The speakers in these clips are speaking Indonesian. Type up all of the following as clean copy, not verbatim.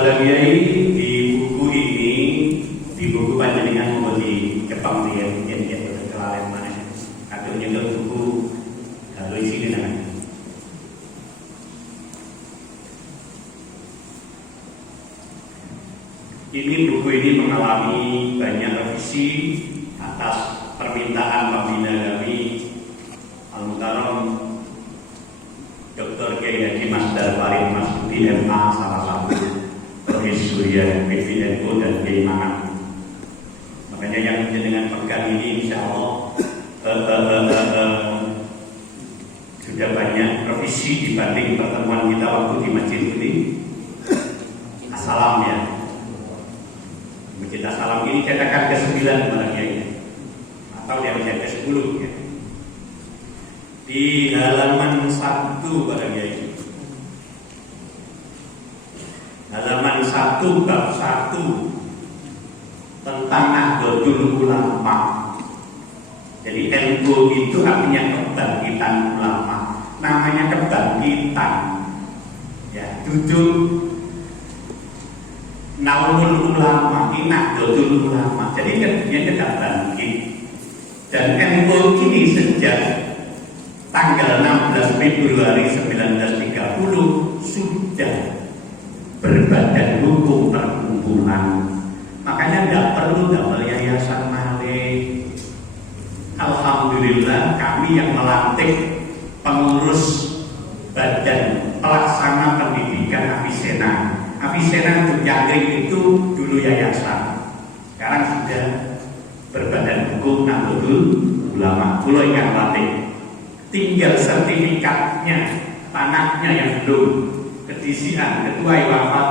Para kiai di buku ini, di buku panjenengan mau di Jepang dia kelalen mana? Atau nyentuh buku kalau isi dengan ini buku ini mengalami banyak revisi atas permintaan pembina kami Al-Mukarram Dr. Kiai Haji Mas Darfarid Masudi MA, salah satu Surya PBNU dan Kiai Mangan. Makanya yang dengan pegang ini insya Allah sudah banyak revisi dibanding pertemuan kita waktu di masjid ini. Assalam ya. Masjid Assalam ini cetakan ke-9 barangnya atau yang ke-10 ya. Di halaman 1 barangnya ini. Halaman 1 bab 1 tentang Nahdlatul Ulama. Jadi NU itu artinya kebangkitan ulama. Namanya kebangkitan. Ya, duduk Naulul Ulama, ini Nahdlatul Ulama. Jadi dia tidak bangkit. Dan NU ini sejak tanggal 16 Februari 1930 sudah berbadan hukum perkumpulan. Makanya tidak perlu double yayasan malih. Alhamdulillah kami yang melantik pengurus badan pelaksana pendidikan Afisena. Afisena untuk Jangkrik itu dulu yayasan. Sekarang sudah berbadan hukum Nahdlatul Ulama. Pulau yang melantik. Tinggal sertifikatnya, tanahnya yang belum. Kedisian, ketua wafat,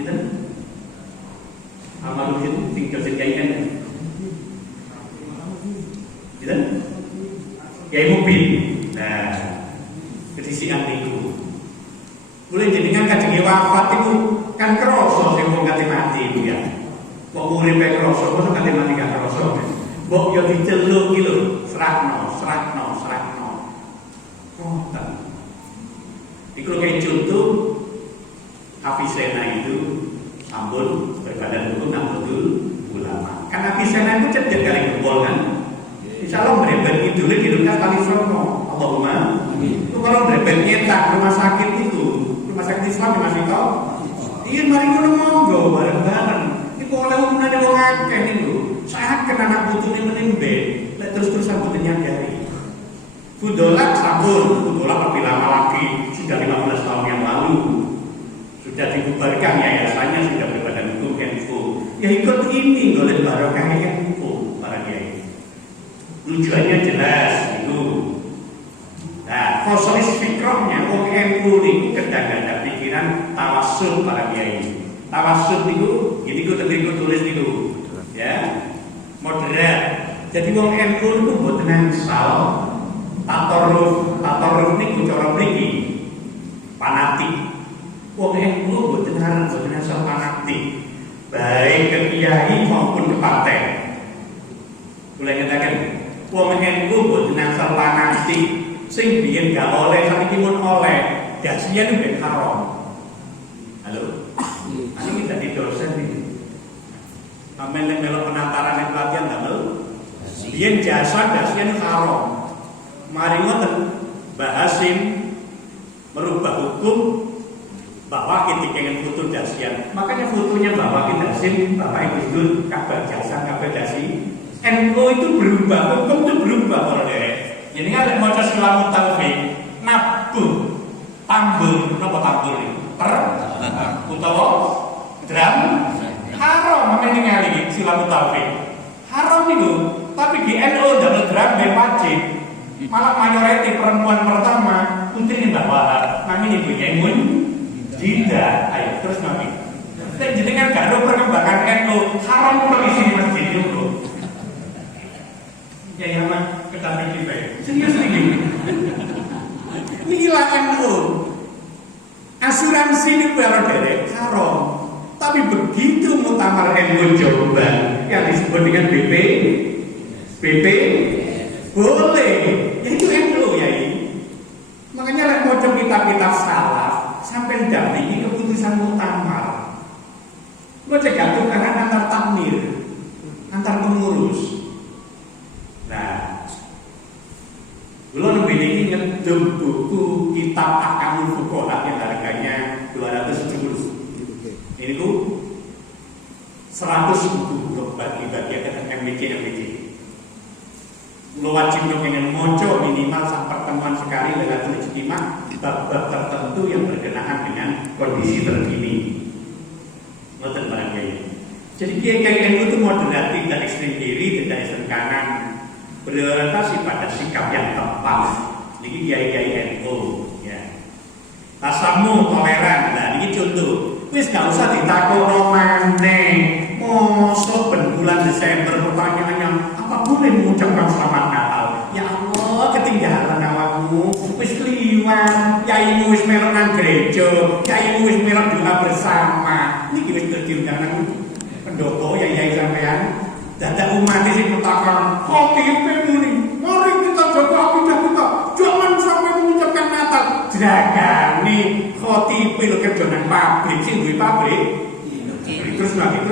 gitu. Almarhum tinggal sekaian, gitu. Kiai Mubin, nah, kedisian itu. Mulai jenengan kadang wafat itu kan kroso, sing wong kate mati itu ya. Kok uripe kroso, kok kate mati gak kroso. Mbok yo diceluk iki lho, srakno. Oh, tak. Iku kayak contoh Afisena itu sampun berbadan hukum Nahdlatul Ulama. Kan Afisena itu cerdas kali gempol kan. Insya Allah berebet itu di Lukas Kalisono. Allahumma. Itu kalau berebet nyetak rumah sakit itu, rumah sakit Islam masih tahu. Iya mari ngono monggo bareng-bareng. Iku oleh umumane wong akeh niku. Saat kena anak putune menimbe, lek terus-terusan boten nyadari. Fudolat sabun, Fudolat lebih lama lagi, sudah 15 tahun yang lalu sudah dibubarkan yayasannya, sudah berbadan hukum NU. Ya ikut ini oleh barokah NU para kiai. Tujuannya jelas itu. Nah, fosolis fikrohnya NU itu kadang ada pikiran tawassul para kiai. Tawassul itu, ini ku tulis itu, ya moderat. Jadi NU itu buat nangsal. Tatoruf niku cara mriki fanatik. Wong NU boten aran boten asal fanatik. Baik ke kiai maupun ke partai. Kula ngatakan wong NU boten asal fanatik. Sing biyen gak oleh sakniki mun oleh. Dasian ben haram. Halo. Ini kita di dosen iki. Amen nek melu penataran pelatihan damel. Biyen jasa dasian haram. Mari ngoten bahasin merubah hukum bahwa kita ingin foto dasian. Makanya fotonya bahwa kita dasin Bapak Ibu Dur kabar jasa kabar dasi. NU itu berubah, hukum itu berubah kalau derek. Jadi nggak mau cari selamat taufik nabuh tambur, apa tambur ini? Utawa drum haram makanya ngali selamat taufik haram itu. Tapi di NU dalam drum wajib. Malah mayoriti perempuan pertama putri Mbak Wahab, kami ibunya imun tidak. Ayo terus kami. Dan jenengan gak ada perkembangan NU haram permisi di masjid itu. Ya ya mah ketemu kita. Serius ini. Inilah NU. Asuransi ini baru derek haram. Tapi begitu muktamar NU Jombang yang disebut dengan BP boleh, ya itu NU ya ini. Makanya lek maca kitab-kitab salaf sampai dampingi keputusan muktamar. cegah tukaran antar takmir, antar pengurus. Nah, kula nembe niki ngedum buku kitab Ahkamul Fuqaha yang harganya 270. Ini ku 100 buku bagi-bagi ke MBC. Kula wajib pengen moco minimal sak pertemuan sekali dengan ijtima bab-bab tertentu yang berkenaan dengan kondisi terkini. Ngoten barangkali. Jadi kiai-kiai NU itu moderat, tidak ekstrem kiri, tidak ekstrem kanan, berorientasi pada sikap yang tepat. Ini kiai-kiai NU, ya. Tasamu toleran. Nah, ini contoh. Wis gak usah ditakono maneh. Mosok ben bulan Desember pertanyaannya, apa boleh mengucapkan selamat Natal? Ya Allah, ketinggalan awakmu. Wis kliwat, yaimu wis melok nang gereja, yaimu wis melok doa bersama. Niki wis diundang nang pendopo yai sampean. Dadak umat sing bertakon, "Khotibe muni, mari kita jaga akidah kita. Jangan sampai mengucapkan Natal." Jagane khotibe lho kerja nang pabrik, sing duwe pabrik. Terus lagi.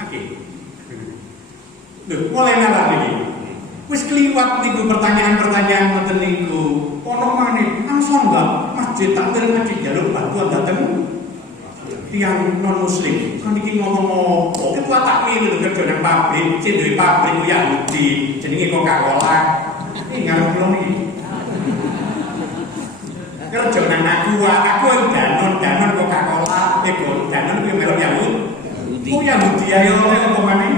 Oke. Loh, mulai nalar ini. Wis kliwat niku pertanyaan-pertanyaan ngoten niku. Ono maneh, langsung enggak masjid takmir ngaji jaluk bantuan dateng tiang non muslim. Kan iki ngomong apa? Ketua takmir lho kerja nang pabrik, sing duwe pabrik ku Yahudi, jenenge Coca-Cola. Ini ngarep kula iki. Kerja nang aku Danon Coca-Cola, Danon kuwi merek Yahudi. Kok Yahudi ayo apa maneh?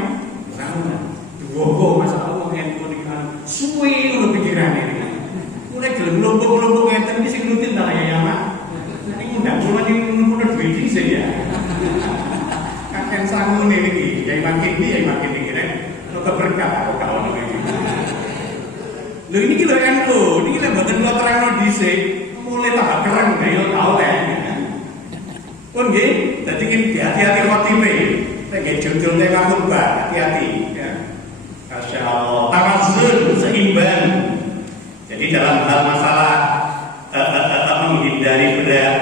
Duwogo masalah wong NU niku suwe ngono pikirane. Mulai gelem lombok-lombok ngeten iki sing nutin ta ya Mak. Nek ngundang kula ning ngono duwe dhisik ya. Kakek sangune iki, yai makin iki nek ono berkah kok ono iki. Lho ini ki lho NU, niki lek mboten kula terangno dhisik. Mulai tak keren kayak tau kan pun nggih dadi hati-hati khotibe nek jujur-jujur ngambung hati-hati ya. Masya Allah tawazun seimbang. Jadi dalam hal masalah menghindari berat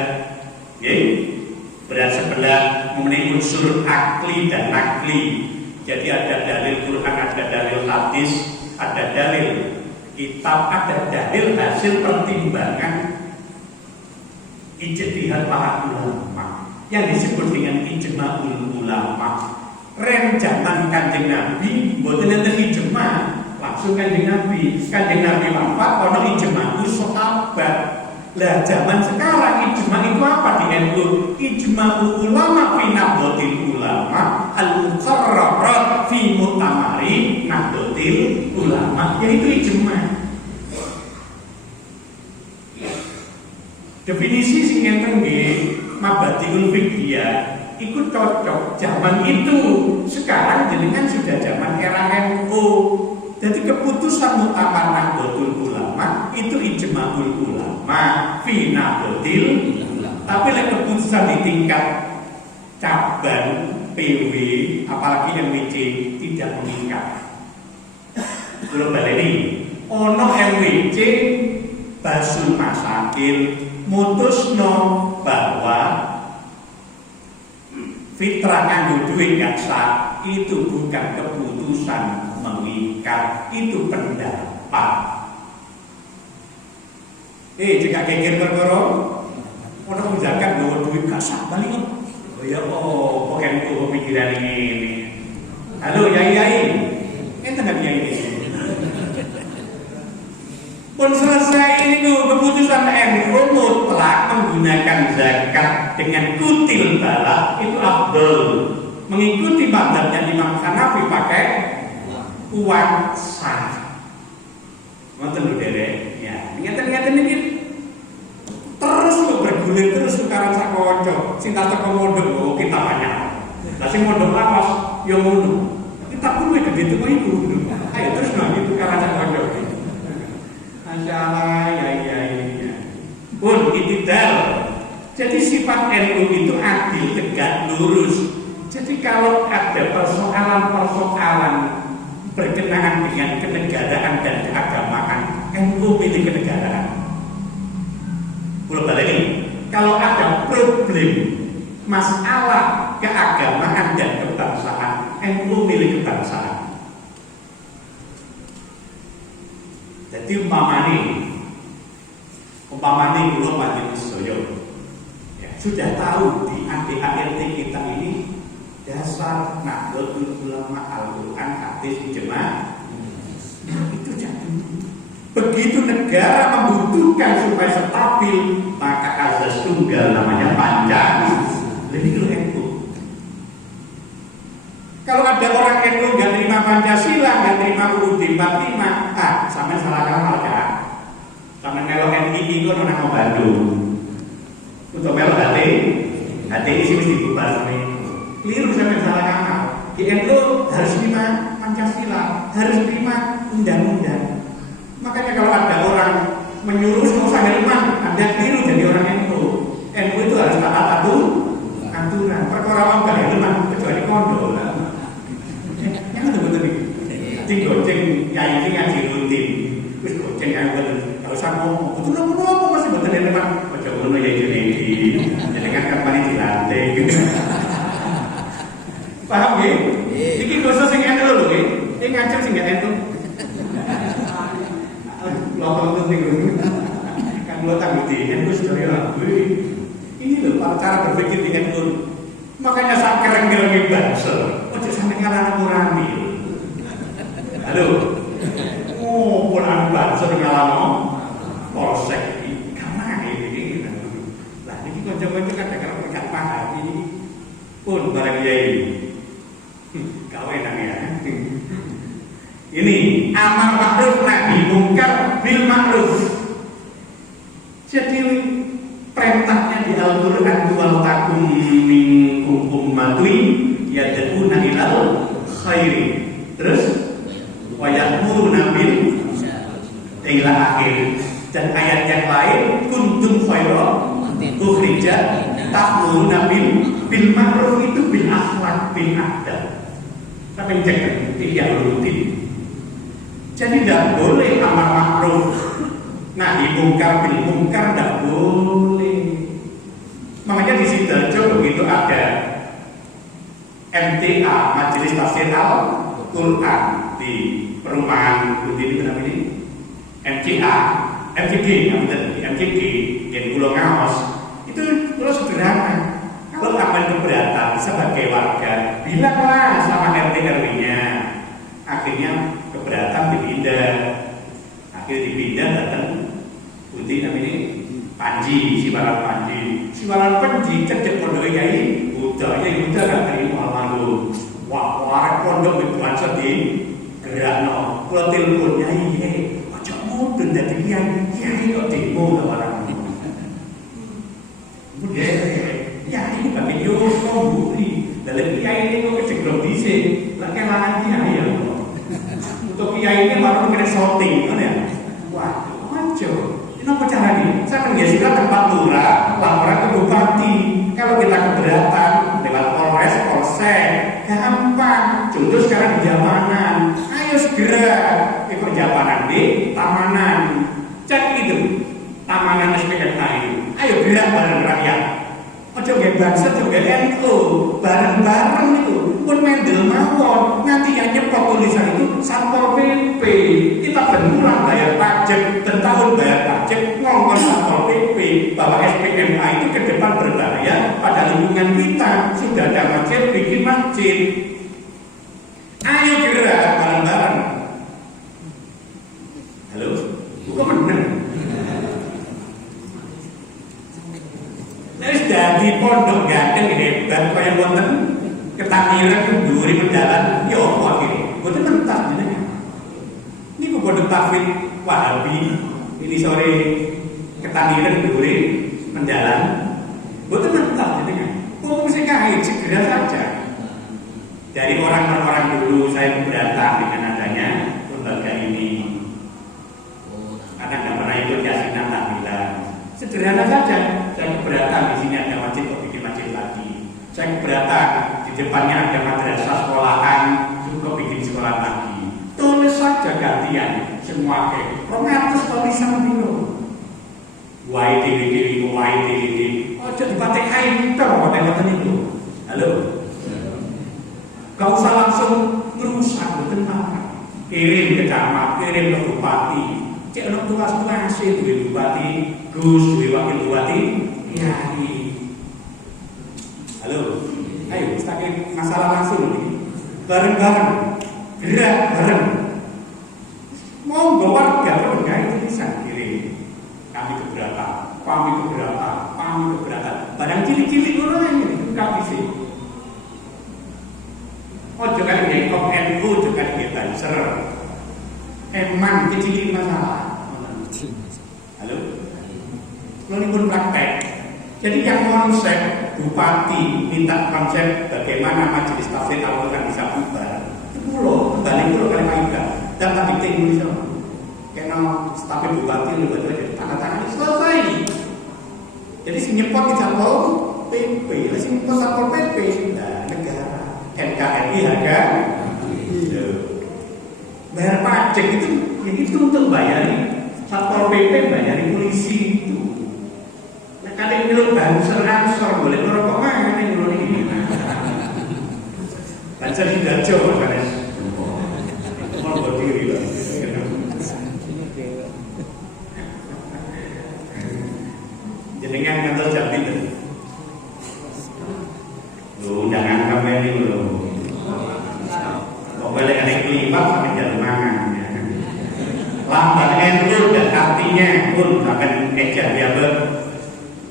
sebelah memenuhi unsur akli dan nakli. Jadi ada dalil Quran, ada dalil hadis, ada dalil kitab, ada dalil hasil pertimbangan ijtihad para ulama yang disebut dengan ijma'ul ulama. Rem zaman Kanjeng Nabi mboten enten ijma, langsung Kanjeng Nabi wafat ono ijma'ul sahabat. Lah zaman sekarang ijma itu apa di NU? Ijma'ul ulama fi nahdlatil ulama al-muqarrarat fi mu'tamari nahdlatil ulama, yaitu ijma. Definisi sing enten nggih mabadiul fiqhiyah ikut cocok zaman itu. Sekarang jenengan sudah zaman era NU. Jadi keputusan muktamar Nahdlatul Ulama itu ijma'ul ulama fi nahdlatil ulama. Tapi lek keputusan di tingkat cabang PW apalagi yang WC tidak mengikat. Global ini ono MWC Basul Masakil mutusno bahwa fitrah kanggo duit gak sah itu bukan keputusan mengikat, itu pendapat. Jika geger perkara ono zakat nggawa duit gak sah balik. Oh ya oh, pokoke pikiran ini. Halo yai. Enten gak yai? Pun selesai ini keputusan NU mutlak menggunakan zakat dengan kutil balak itu afdol. Mengikuti mazhabnya Imam Hanafi pakai uang sah. Ngoten lho derek. Ya, ngeten-ngeten iki terus kok bergulir terus tukaran sak kanca. Sing tak teko mondok kita banyak. Lah sing mondok lawas ya ngono. Kita kuwi gede teko iku. Ayo terus nang tukaran sak kanca. Masyaallah ya. Pun itidal. Jadi sifat NU itu adil, tegak, lurus. Jadi kalau ada persoalan berkenaan dengan kenegaraan dan keagamaan, NU milih kenegaraan. Kalau balik ini, kalau ada problem masalah keagamaan dan kebangsaan, NU milih kebangsaan. Jadi umpamane kula panjenengan sedaya ya, sudah tahu di ADART kita ini dasar Nahdlatul Ulama Al-Quran Hadis Ijma'. Itu jadi begitu negara membutuhkan supaya stabil, maka azas tunggal namanya Pancasila. Jadi itu NU. Kalau ada orang NU nggak terima Pancasila, nggak terima UUD 45, sampai salah kaprah kan? Sampai melo NII itu nang mau Bandung. Untuk melo HTI sih mesti dibubar sampai keliru sampai salah kaprah. Di NU harus terima Pancasila, harus terima undang-undang. Makanya kalau ada orang menyuruh usah Helman, Anda keliru jadi orang NU. NU itu harus taat aturan. Perkara orang gak Helman kecuali kondo lah. Yang betul-betul nih. Cing goceng nyai ngaji rutin. Terus goceng yang gak usah ngomong. Betul-betul masih betul Helman. Baca ngono ya Junedi. Jadi kan kapan dilantik gitu. Paham ya? Ini dosa sing NU lho nggih. Ini ngajar sing gak NU. Lokal penting kan lo tanggung di NU sedaya. Ini loh cara berpikir di NU. Makanya saya kereng-kerengin bangsa. Ojo sampe ngalah kurang halo. Pulang bangsa ngalah polsek iki. Kamane iki. Lah iki kanca-kanca kadang-kadang gak paham ini. Pun barang yai. Gawe nang ya. Ini amar ma'ruf nahi mungkar bil ma'ruf. Jadi perintahnya di Al-Qur'an wal takum minkum ummatun yad'una ilal khairi. Terus wa ya'muruna bil ila akhir. Dan ayat yang lain kuntum khaira ukhrijat ta'muruna bil ma'ruf itu bil akhlak bil adab. Tapi cek tidak rutin. Jadi tidak boleh amar ma'ruf nahi mungkar bil mungkar, tidak boleh. Makanya di Sidoarjo begitu ada MTA Majelis Tafsir Al-Quran di perumahan ini benar ini MCG di Pulau Ngaos itu pulau sederhana. Kalau akan keberatan sebagai warga bilanglah sama RT RW-nya. Akhirnya keberatan dipindah, akhirnya dipindah datang putih namanya Panji, Siwalan Panji cedek pondok yai udah gak terima almarhum. Wah pondok itu langsung di gerakno, kalau telepon yai, ojo mudun dari yai kok demo orang. Yai bagi yo buri, dalam yai ini kok kejeglok dhisik, lek kelangan yai ya. Untuk kiai ini baru kena sorting, kan ya? Wah, macam. Ini apa caranya? Saya menggeserkan tempat lurah, laporan ke bupati. Kalau kita keberatan lewat Polres, Polsek, gampang. Contoh sekarang di Jamanan, ayo segera ikut Jamanan di Tamanan. Cek itu, Tamanan SPMA itu. Ayo gerak bareng rakyat. Ojo ge bangsa, ojo ge NU, bareng-bareng itu. Pun mendel mawon, nanti yang nyepot tulisan itu Satpol PP. Kita berulang bayar pajak, tahun bayar pajak, ngomong Satpol PP bahwa SPMA itu ke depan berbahaya pada lingkungan kita. Sudah ada masjid, bikin masjid. Ayo gerak bareng-bareng. Halo, kok menang? Terus dari pondok ganteng hebat kayak wonten Ketamiran duri mendalan, ya apa akhirnya? Gue mentas jenenge. Ini gue pondok Tafid Wahabi. Ini sore Ketamiran duri mendalan. Gue mentas jenenge. Gue mesti kait segera saja. Dari orang-orang dulu saya keberatan dengan adanya lembaga ini. Karena nggak pernah ikut yasinan tahlilan. Sederhana saja. Saya keberatan di sini ada masjid, kok bikin masjid lagi. Saya keberatan di depannya ada madrasah sekolahan, juga bikin sekolah lagi. Tulis saja gantian semua ke. 200 tulisan dulu. Wai diri, Ojo dipatek haiter ngoten niku. Halo. Gak usah langsung ngerusak mboten apa. Kirim ke camat, kirim ke bupati. Cek ono tugas-tugas duwe bupati, Gus duwe wakil bupati, kiai. Halo. Ayo kita kirim masalah langsung nih. Bareng-bareng. Gerak bareng. Monggo warga enggak itu bisa kirim. Kami keberatan, kami keberatan, kami keberatan. Barang cilik-cilik orang ini kami sih. Ojo kan ngekok NU juga kita banser. Emang kecil masalah. Halo. Kalau ini pun praktek. Jadi yang konsep bupati minta konsep bagaimana majelis tafsir Al-Quran bisa bubar. Itu loh, kembali dulu kali Pak. Dan tadi tinggi bisa. Karena staf bupati lu betul jadi tanda tangan selesai. Jadi si nyepot di Satpol PP, si nyepot Satpol PP, nah negara. NKRI harga bayar pajak itu yang itu untuk bayari Satpol PP, bayari polisi itu. Nah kadang bilang banser ansor boleh merokok mana yang dulu ini banser tidak jauh kan mau berdiri lah jenengan ngantar jam itu undangan kami ini belum. Pokoknya ada kelima sampai jalan mangan. Lambat NU dan artinya pun akan eja biasa.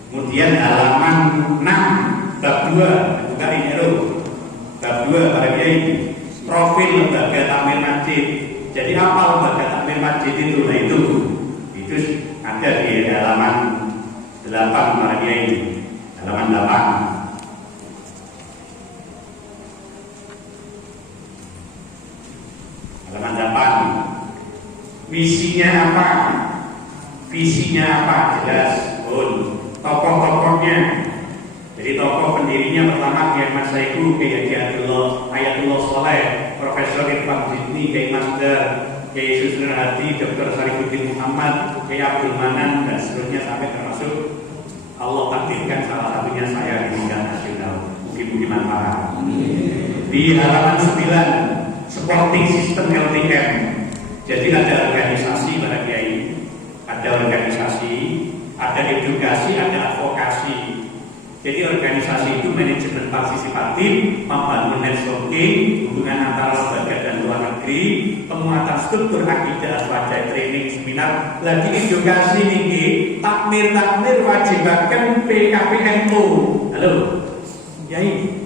Kemudian halaman 6 bab 2 bukan ini bab 2 pada dia ini profil lembaga takmir masjid. Jadi apa lembaga takmir masjid itu? Nah itu ada di halaman 8 pada dia ini halaman 8. Halaman 8. Visinya apa? Visinya apa? Jelas. Tokoh-tokohnya. Jadi tokoh pendirinya pertama Kiai Mas Saiku, Kiai Ayatullah Soleh, Profesor Irfan Jidni, Kiai Masdar, Kiai Susnur Hadi, Dr. Sarifuddin Muhammad, Kiai Abdul Manan dan seterusnya sampai termasuk Allah takdirkan salah satunya saya di tingkat nasional. Mungkin manfaat. Di halaman 9 supporting sistem LTM. Jadi ada organisasi pada kiai, ada organisasi, ada edukasi, ada advokasi. Jadi organisasi itu manajemen partisipatif, membangun networking, hubungan antara lembaga dan luar negeri, penguatan struktur akidah, wajah training, seminar. Lagi edukasi nih, takmir wajibkan PKPNU. Halo, Yai,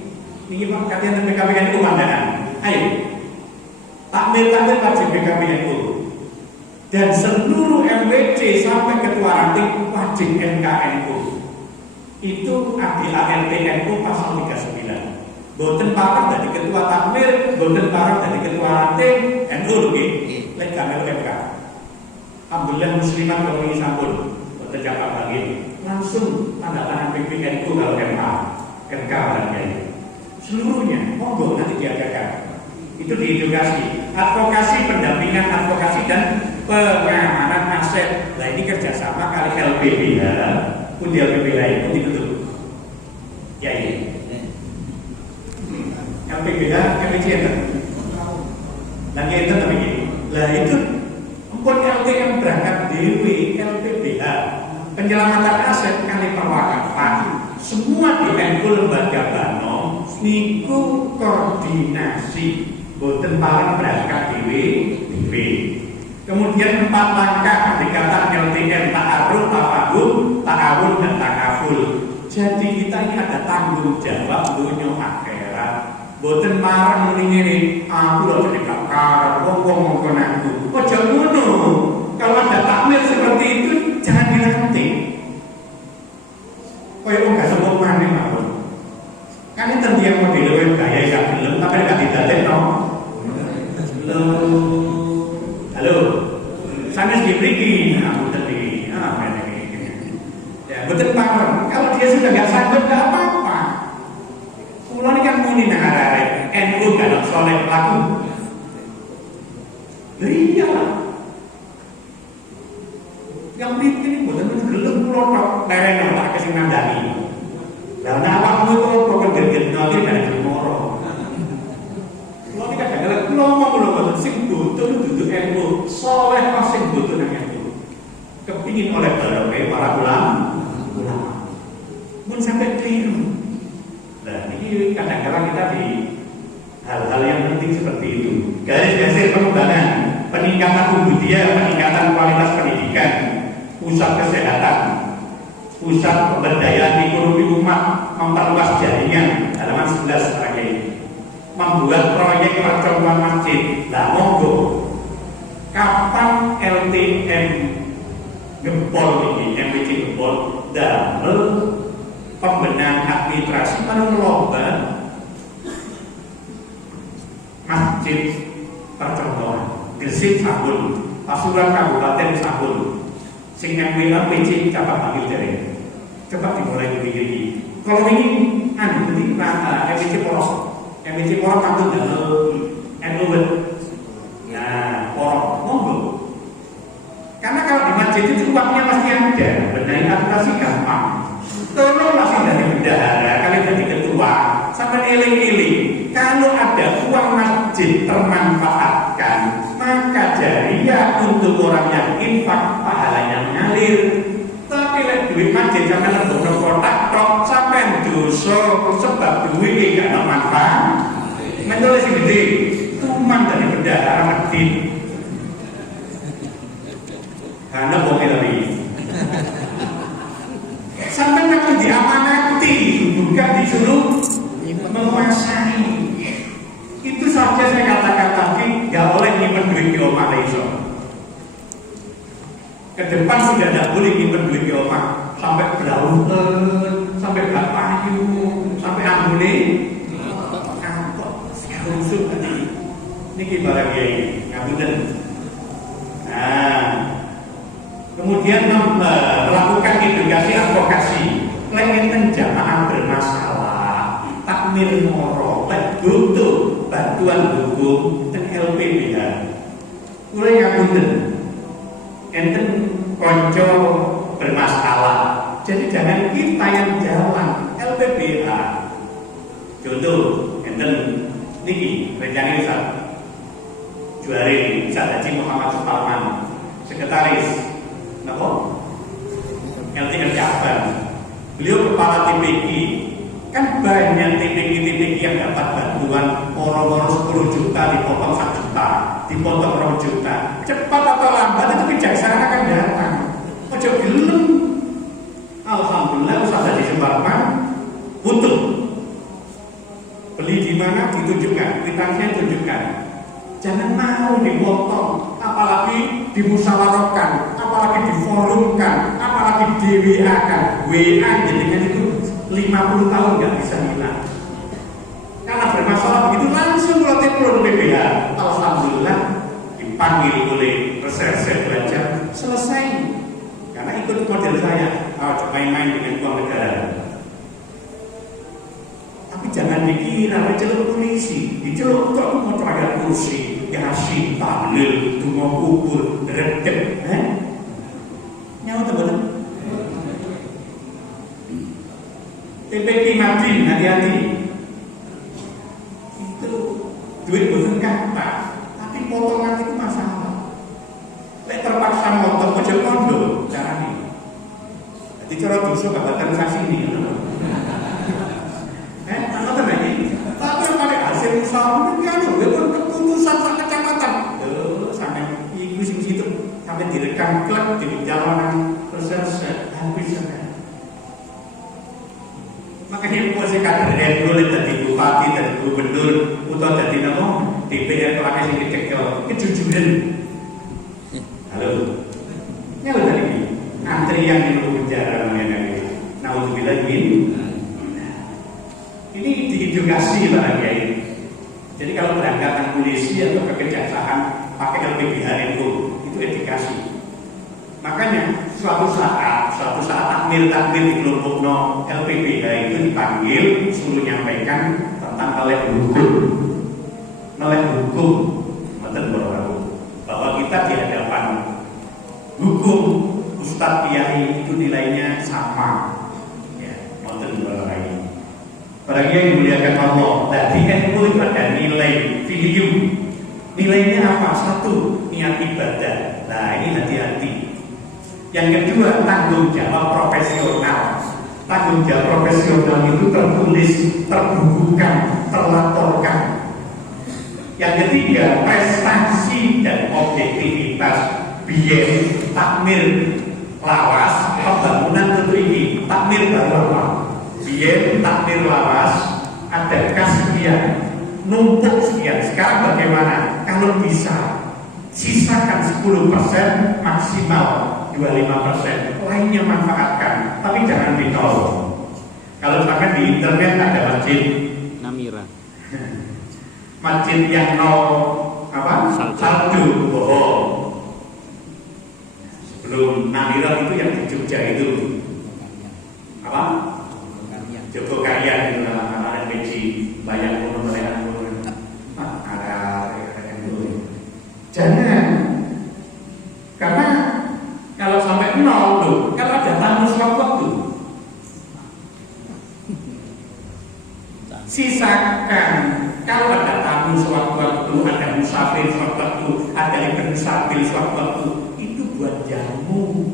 ini Pak kalian PKPNU pandangan. Ayo. Takmir wajib PKPNU dan seluruh MWC sampai ketua ranting wajib NKNU. Itu ADART-NU pasal 39. Boten parang dari ketua takmir, boten parang dari ketua ranting NU nggih. Lek kamel MK. Alhamdulillah muslimat kalau ini sampun boten jamak lagi. Langsung tanda tangan PPNU kalau MA, NK dan seluruhnya monggo nanti diadakan. Itu diedukasi, advokasi, pendampingan advokasi dan pengamanan aset. Nah ini kerjasama kali LPBH, pun di LPBH itu ditutup. Ya ini. LPBH, LPBH kan? Lagi itu tapi gini. Lah itu empun LTM berangkat DW LPBH, penyelamatan aset kali perwakapan. Semua di NU lembaga Bano niku koordinasi. Boten parang berangkat DW. Kemudian 4 langkah pendekatan LTM ta'aruf, tafahum, ta'awun dan takaful. Jadi kita ini ada tanggung jawab dunia akhirat. Boten parang ngene aku lho jadi bakar wong aku. Ojo ngono. Kalau ada takmir seperti itu jangan dilantik. Koyo enggak sebut maneh mawon. Kan itu dia model gaya gak gelem tapi gak didatek no. Halo. Sanes diberi aku tadi. Ya, betul Pak. Kalau dia sudah nggak sanggup nggak apa-apa. Pulau ini kan muni negara NU kan soleh pelaku. Iyalah. Yang bikin ini betul-betul gelem pulau tok daerah tak kesing nandani. Lah awakmu itu kok gergetno iki kan moro. Kulo iki kadang-kadang ngomong lho sing butuh duduk ilmu, saleh sing butuh nang ilmu. Kepingin oleh para ulama. Mun sampai keliru. Nah, ini kadang-kadang kita di hal-hal yang penting seperti itu. Garis-garis pengembangan, peningkatan budaya, peningkatan kualitas pendidikan, pusat kesehatan, pusat pemberdayaan ekonomi umat, memperluas jaringan. Halaman 11 terakhir ini. Membuat proyek percontohan masjid. Nah, monggo. Kapan LTM Gempol ini, MPC Gempol, damel pembenahan administrasi paling lomba masjid percontohan Gresik Sabun, Pasuruan Kabupaten Sabun, sing MPC Cabang Panggil Jari. Coba dimulai begini. Kalau ini ini MPC Poros, MPC Poros kampung dan nah Poros monggo. Karena kalau di masjid itu uangnya pasti ada, benahi administrasi gampang. Tolong masih dari bendahara, kalian jadi ketua, sampai eling-eling. Kalau ada uang masjid termanfaatkan, maka jariah untuk orang yang infak pahalanya mengalir. Tapi lek duit masjid sampai lembut kotak tok sampai dosa sebab duit gak ada manfaat. Menulis gede, tuman dari bendahara masjid. Karena boleh lebih. Sampai nanti diamanati, bukan disuruh menguasai. Itu saja saya katakan tadi, gak boleh nyimpen duit di omah leso. Ke depan sudah tidak boleh nyimpen duit di omah sampai berlauten, sampai gak payu, sampai ambune angkot, rusuk tadi. Ini kibaran kiai, ngapunten. Nah. Kemudian melakukan edukasi advokasi, lengketen jamaah bermasalah, takmir moro, butuh bantuan hukum dan LPBH. Mulai ngapunten, enten konco bermasalah, jadi jangan kita yang jalan LPBH. Contoh, enten niki rencana Ustaz Juari Ustaz Haji Muhammad Suparman, sekretaris. Kenapa? LTM Jabar. Beliau kepala TPQ. Kan banyak TPQ yang dapat bantuan orang-orang 10 juta dipotong 1 juta, dipotong 2 juta. Cepat atau lambat itu kejaksaan akan datang. Ojo gelem. Alhamdulillah Ustaz Haji Suparman butuh. Beli di mana ditunjukkan, kwitansinya tunjukkan. Jangan mau dipotong, apalagi dimusyawarahkan, apalagi diforumkan, apalagi di-WA-kan. WA jadinya itu 50 tahun nggak bisa hilang. Karena bermasalah begitu langsung kalau telepon PPH. Alhamdulillah dipanggil oleh reserse belajar selesai. Karena ikut model saya, main-main dengan uang negara. Tapi jangan dikira menceluk polisi, diceluk kok mau terakhir kursi, yasin, tahlil, dungo kubur, redek, nyawa teman. TPQ Madin, hati-hati. Itu duit bukan kata, tapi potongan itu masalah. Lek terpaksa motong ojo kondo, caranya. Jadi cara dosa gak transaksi ini. Tapi yang paling hasil usaha itu kan keputusan sak kecamatan. Sampai ibu sing situ sampai direkam klub di jalanan reserse habis sampai. Makanya posisi kader RW dari bupati, dari gubernur, atau dari nama DPR atau sing dicekel kejujuran. Halo. Ya udah ini antrian di penjara namanya. Nah untuk bilang ini diedukasi barang ya ini. Jadi kalau berangkatan polisi atau kekejaksaan pakai LPBH itu edukasi. Makanya suatu saat takmir di kelompok LPBH itu dipanggil suruh nyampaikan tentang melek hukum, bahwa kita di hadapan hukum Ustadz Kiai itu nilainya sama. Ya, Para kiai dimuliakan Allah. Tadi NU itu ada nilai value. Nilainya apa? Satu, niat ibadah. Nah ini hati-hati. Yang kedua, tanggung jawab profesional. Tanggung jawab profesional itu tertulis, terbukukan, terlaporkan. Yang ketiga, prestasi dan objektivitas. Biyen takmir lawas pembangunan tentu ini. Takmir baru apa? Biyen takmir lawas ada kas sekian, numpuk sekian. Sekarang bagaimana? Kalau bisa sisakan 10%, maksimal 25%, lainnya manfaatkan, tapi jangan ditolong. Kalau misalkan di internet ada masjid Namira, masjid yang nol apa? Salju, bohong. Sebelum Namira itu yang di Jogja itu apa? Joko Karya itu anak Beji banyak pemerintahan ada yang dulu. Jangan, karena kalau sampai nol tuh, kalau ada tamu sewaktu-waktu, sisakan. Kalau ada tamu sewaktu-waktu, ada musafir sewaktu-waktu, ada yang bermusafir sewaktu-waktu, itu buat jamu.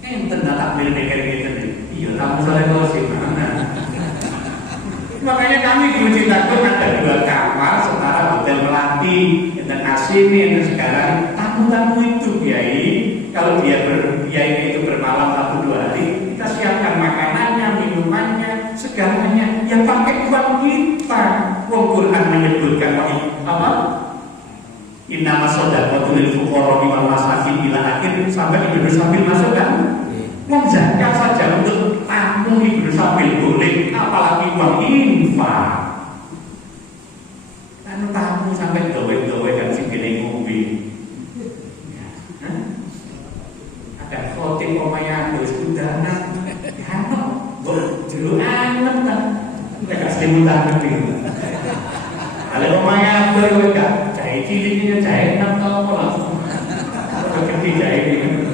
Enten tak boleh mikir gitu. Iya, tamu soleh sih mana? Makanya kami di Masjid Agung ada 2 kamar setara hotel Melati, dan AC ini, dan sekarang tamu-tamu itu kiai, kalau kiai itu bermalam 1-2 hari, kita siapkan makanannya, minumannya, segalanya, yang pakai uang kita. Wong Quran menyebutkan apa? Innama shadaqatu lil fuqara wal masakin ila akhir, sampai Ibnu Sabil masuk kan? Uang zakat saja untuk tamu Ibnu Sabil boleh, apalagi uang infak. Kan tamu sampai dowe-dowe kan sing kene ngombe. Ada khotib omayan wis undangan. Ya no, jero anem ta. Nek selimutan iki. Kalau omayan kowe gak jahe ciliknya jahe 6 tahun langsung. Gede jahe ini.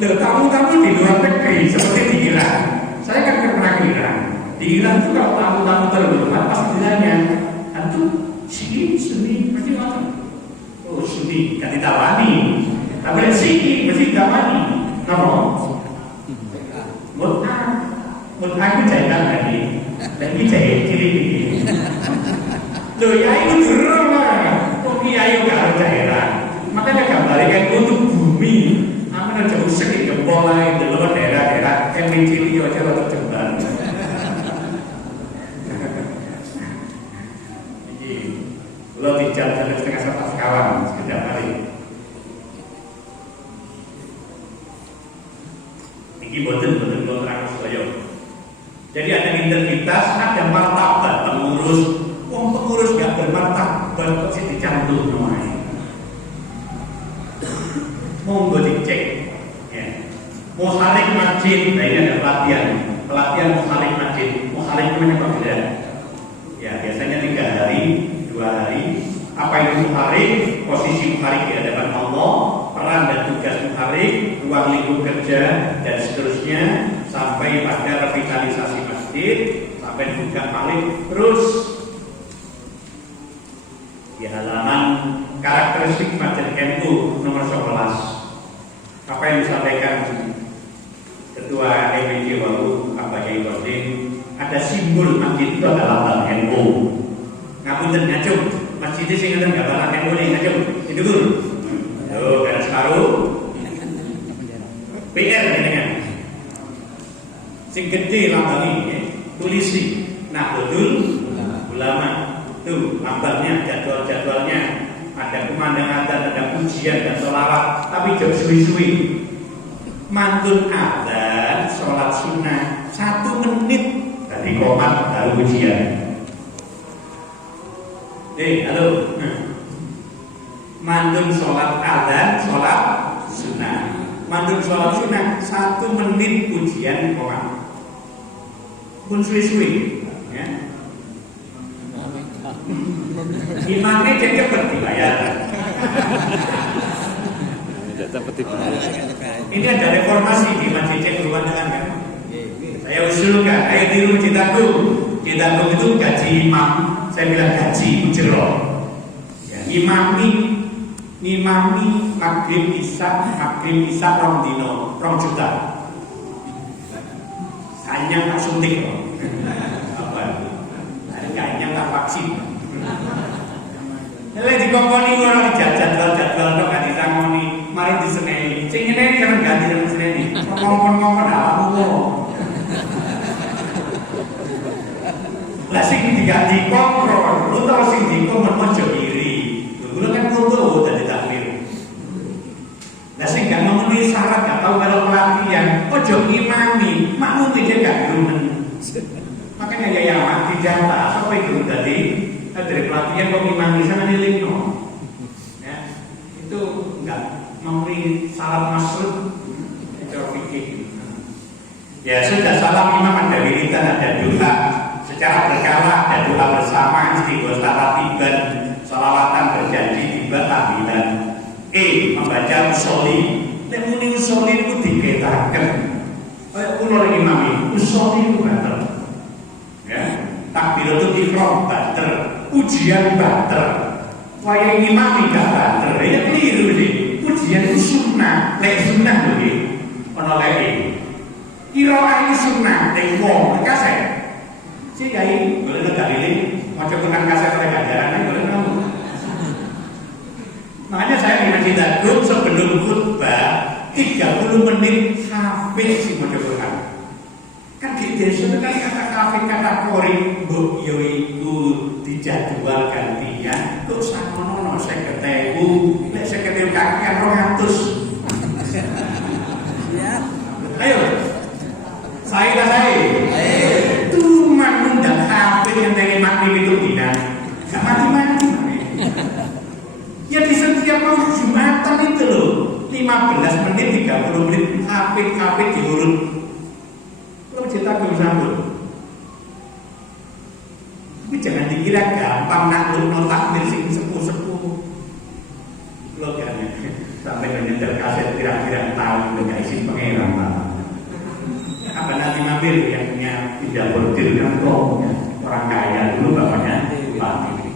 Loh, tamu-tamu di luar negeri seperti di Iran, saya kan pernah ke Iran. Di Iran itu kalau tamu-tamu terhormat pasti ditanya, "Antum Sunni mesti apa?" Oh Sunni, kan ditawani. Tapi Syi'i mesti ditawani. Kenapa? Menurut aku jahitan tadi, dan ini jahit ciri ini. Loh ya itu jeruk lah. Kok kiai gak ada daerah? Makanya gambarnya untuk bumi. Aman aja usik di gempol lain di luar daerah-daerah yang mencili aja rata jembar. Ini kalau di jam 1:30 sekawan sekedar kali. Ini boten terang sedaya. Jadi ada integritas, ada martabat pengurus. Wong pengurus gak bermartabat kok sih dicantum namanya. Monggo dicek ya. Muhalik masjid, nah ini ada pelatihan muhalik masjid. Muhalik namanya apa beda? Ya biasanya 3 hari, 2 hari. Apa itu muhalik? Posisi muhalik di hadapan Allah, peran dan tugas muhalik, ruang lingkup kerja dan seterusnya, sampai pada revitalisasi masjid, sampai buka malik. Terus di halaman karakteristik masjid NU nomor 11. Apa yang disampaikan Ketua MPJ Walu Abah Ibrahim, ada simbol masjid itu adalah lambang NU. Ngapunten ngacung, masjid sing ngeten gambaran NU ning ngacung. Itu dulu. Yo garis baru. PR ini kan. Sing gede lambang ini, tulisi. Nah, betul ulama. Tuh lambangnya, jadwal-jadwalnya. Ada pemandangan, ada pujian dan sholawat, tapi jauh suwi-suwi. Mantun adzan, sholat sunnah 1 menit dari komat baru pujian. Halo. Mantun sholat adzan, sholat sunnah. Mantun sholat sunnah 1 menit pujian komat. Pun suwi-suwi. Ya. Imamnya dia cepet dibayar. Tidak dapat dibayar. Ini ada reformasi di Masjid Perubahan kan? Saya usulkan, ayo tiru Masjid Agung. Masjid Agung itu gaji imam, saya bilang gaji mujerok. Ya, ngimami maghrib isya rong dino, rong juta. Kayaknya tak suntik loh. Apa? Kayaknya tak vaksin. Lalu dikongkoni orang jadwal dok gak disangoni, mari diseneni. Sing ngene kan ganti dengan seneni. Ngomong awakmu. Lah sing diganti kontrol, lu tau sing dikon mojo kiri. Lu kan kudu dadi takmir. Lah sing gak memenuhi syarat gak tau kalau pelatihan, ojo ngimami, makmum dia gak gelem. Makanya ya mati jatah, sapa itu tadi dari pelatihan kok ngimami sana nilingno. Ya, itu enggak memenuhi syarat masuk cara fikih. Ya sudah salam imam ada wiridan, ada doa secara berkala, ada doa bersama istighosah tiban, salawatan berjanji tiba tahlilan. Membaca usoli. Nek muni usoli itu diketaken. Kayak kula imam usoli itu batal. Ya, takbiratul ihram batal, ujian batal. Kaya imam gak batal. Ya keliru iki. Ujian itu sunnah, lek sunnah lho iki. Ana lek Qiraah itu sunnah, nek wong kasih. Si kiai boleh dalile, maca Quran kasih oleh ajaran boleh tahu. Makanya saya di Masjid Agung sebelum khutbah 30 menit hafid si maca Quran. Kan di desa itu kan kata hafid kategori mbok yo iku dijadwal gantian kok samono 50.000 nek 50.000 kakean 200. Ya. Ayo. Saya. Cuma undang hafid yang dari maghrib itu tidak. Gak mati-mati. Ya di setiap mau Jumatan itu loh 15 menit, 30 menit hafid diurut. Lo cerita gue sambut. Tapi jangan dikira gampang nakluk takmir sing sepuh-sepuh. Lo kan sampai menyetel kaset kira-kira tahun udah isi pengeran lah. Apa nanti mampir yang punya tidak berdiri kan orang kaya dulu bapaknya bupati.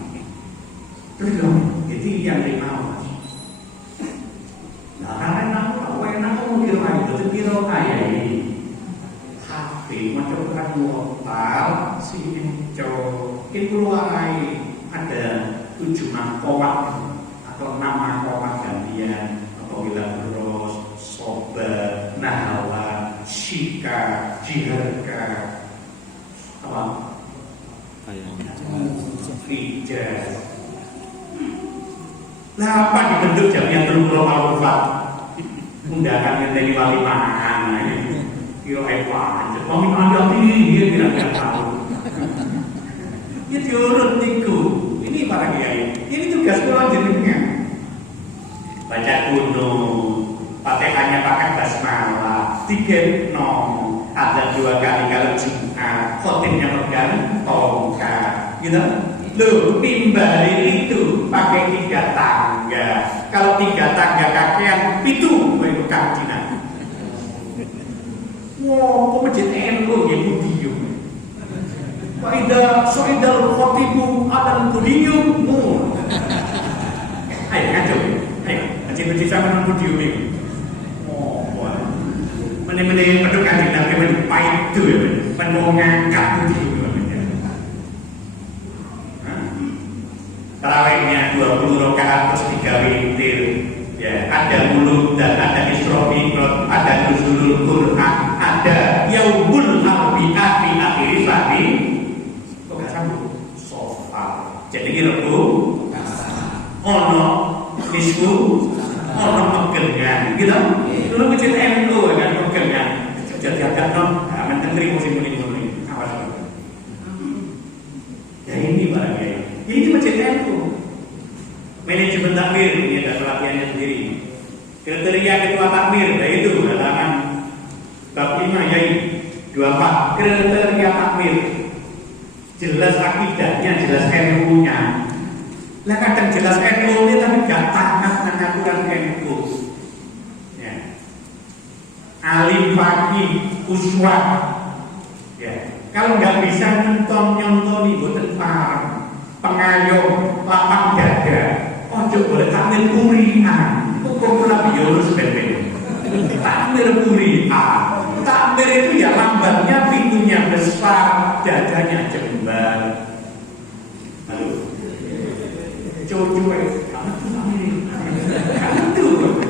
Terus dong, itu yang lima. Nah, karena aku enak mungkin lagi betul kira kaya ini. Hati macam orang lokal si enco, itu luarai ada 7 mahkota atau 6 mahkota gantian apabila terus sobat, nahawa, shika, jiharka, apa? Fijaz. Nah apa dibentuk jamiah terlalu al-Qur'an undangan yang dari wali makan kira aja kami ada dia tidak tahu ya diurut niku ini para kiai ini tugas pulau jenengan baca kuno Fatihahnya pakai basmalah 3 nom ada 2 kali kalau Jumat khotimnya pegang tongkat gitu. Loh, mimbari itu pakai 3 tangga. Kalau 3 tangga kakean, itu pegang Cina. Wow, kok masjid NU ya budium. Faidah soidal khotibu alam budium. Ayo ngaco, ayo masjid sama budium ini. Oh, wah. Mene-mene peduk kanjeng Nabi menpait itu ya, ngangkat budium. Tarawihnya 20 rakaat terus 3 witir. Ya, ada mulud dan ada Isra Mi'raj, ada nuzulul Quran, ada yaumul arbi'a fi akhir sahih. Kok gak sambung? Sofa. Jadi Rebu, ono nisfu, ono megengan, gitu. Dulu kecil NU kan megengan. Jaga-jaga non, menteri musim muni-muni. Awas. Ya ini barangnya. Ini masjid NU. Manajemen takmir ini ada pelatihannya sendiri. Kriteria ketua takmir, yaitu halaman bab 5 yaitu 24. Kriteria takmir jelas akidahnya, jelas NU-nya. Lah kadang jelas NU ini tapi gak taat dengan aturan NU. Ya. Alim fakih uswah Kalau nggak bisa nyonton boten pareng, pengayom, lapang dada, ojo boleh takmir kurian. Hukum Nabi Yunus ben. Takmir kurian. Takmir itu ya lambatnya, pintunya besar, dadanya jembar. Halo, cuy, kamu tuh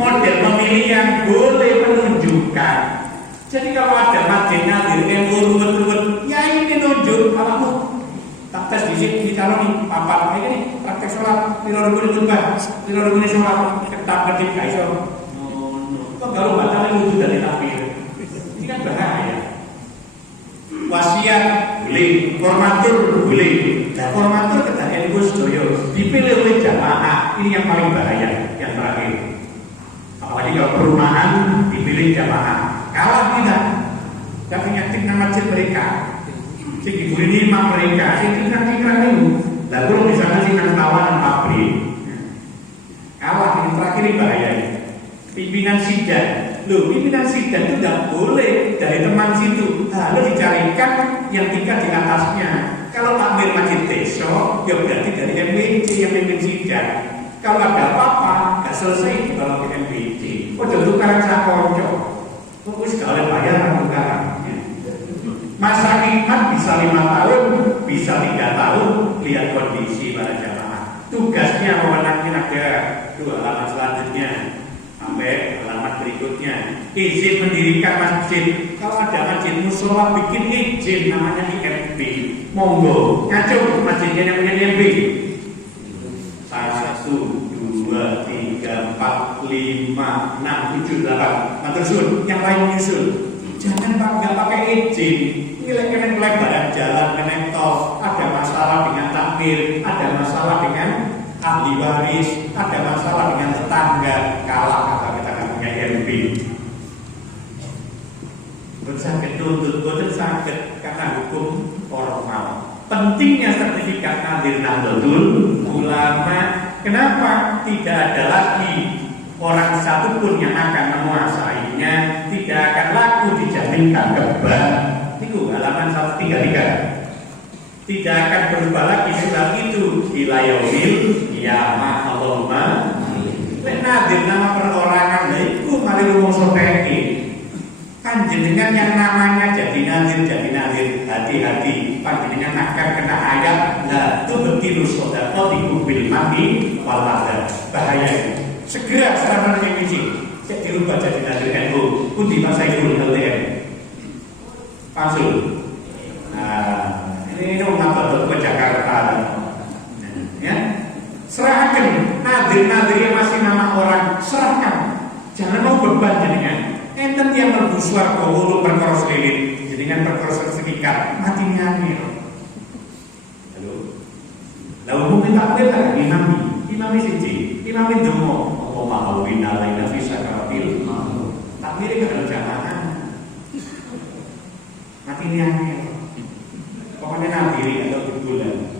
model memilih yang boleh menunjukkan. Jadi kalau ada masjidnya dirikan urut-urut, ya ini nunjuk kamu tak tes di kalau nih papat kayak gini praktek sholat lima ribu sholat ketat kedip guys so. Kok kalau batalnya wudhu dari takbir, ini kan bahaya. Wasiat boleh, formatur boleh. Nah formatur kedatangan Gus Doyo dipilih oleh jamaah, ini yang paling bahaya, yang terakhir. Apalagi kalau perumahan dipilih jamaah. Kalah tidak, tapi nyatik nama masjid mereka, sing ibu ini imam mereka, sing kira-kira itu, lalu kalau misalnya sing nang tawanan pabrik, kalah ini terakhir ini bahaya. Pimpinan sidang, pimpinan sidang itu tidak boleh dari teman situ, harus dicarikan yang tingkat di atasnya. Kalau takmir masjid desa, ya berarti dari MWC yang pimpin sidang. Kalau ada apa-apa, nggak selesai dibawa ke MWC. Oh, tukaran sakocok. Fokus kalau bayar tukaran. Masa khidmat bisa 5 tahun, bisa 3 tahun, lihat kondisi para jamaah. Tugasnya memenangkan ada 2 halaman selanjutnya sampai halaman berikutnya. Izin mendirikan masjid. Kalau ada masjid musola bikin izin namanya IMB. Monggo, ngaco masjidnya yang punya IMB. 1, 2, 3, 4, 5, 6, 7, 8. Matursun, yang lain menyusul. Jangan nggak pakai izin. Nilai kena pelebaran jalan, kena tol. Ada masalah dengan takmir, ada masalah dengan ahli waris, ada masalah dengan tetangga. Kalah kata kita kan punya IMB. Bukan sakit tuntut, bukan sakit karena hukum formal. Pentingnya sertifikat Nahdlatul Nahdlatul Ulama. Kenapa? Tidak ada lagi orang satupun yang akan menguasainya, tidak akan laku dijaminkan kebal. Itu halaman 133. Tidak akan berubah lagi surat itu ila yaumil qiyamah. Allahumma lek nadir nama perorangan lha iku mari rumangsa peki. Panjenengan yang namanya jadi nadir, hati-hati. Panjenengan akan kena ayat la tubtilu shadaqati bil mati wal adha. Bahaya itu. Segera sekarang revisi. Cek dirubah jadi nadir NU. Pundi Pak Saiful LTM. Pansul. Nah, ini ngapa ke Jakarta. Ya. Serahkan nadir-nadir yang masih nama orang, serahkan. Jangan mau beban jenengan. Enten yang mlebu swarga wulu perkara selilit, jenengan perkara sertifikat mati nyamil. Halo. Lah umum takbir tak imami siji, imami donga, apa mau winalaina fi sakaratil maut. Takbir ke dalam jamaah. Mati nyamil. Pokoknya nabi atau bulan.